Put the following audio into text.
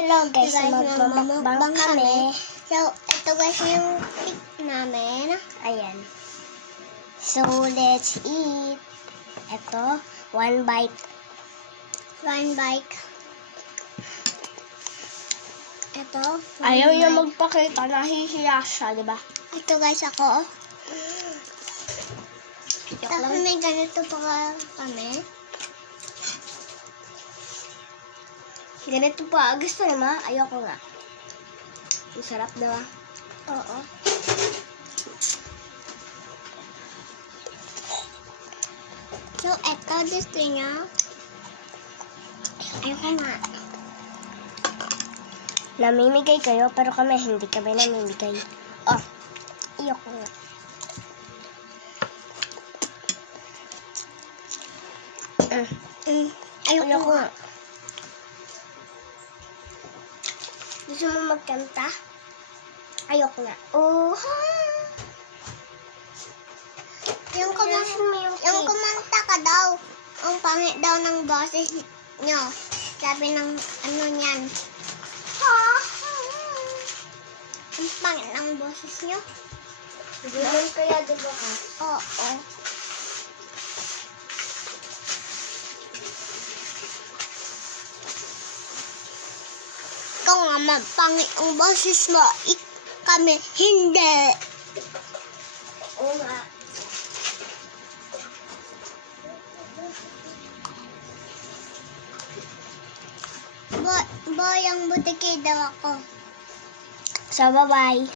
Hello guys, magbabang kami. So, ito guys yung pick namin. Ayan. So, let's eat. Ito, one bite. One bite. Ito. Ayaw niya magpakita, nahihiya siya, di ba? Ito guys ako. Tapos may ganito pa kami. Ganito pa. Gusto naman? Ayoko nga. Masarap daw. Oo. So, ito gusto niya. Ayoko nga. Namimigay kayo, pero kami hindi kami namimigay. Oh, ayoko nga. Ayoko nga. Gusto mo magkanta? Ayoko nga. Oh, Yung cake. kumanta ka daw. Ang pangit daw ng boses nyo. Sabi ng ano niyan. Ang pangit ng boses nyo. Ganun kaya, di ba ka? Oo. Ikaw nga magpangit ang boses mo. Kami, hindi. Oo nga. Boy, ang butiki daw ako. So, bye-bye.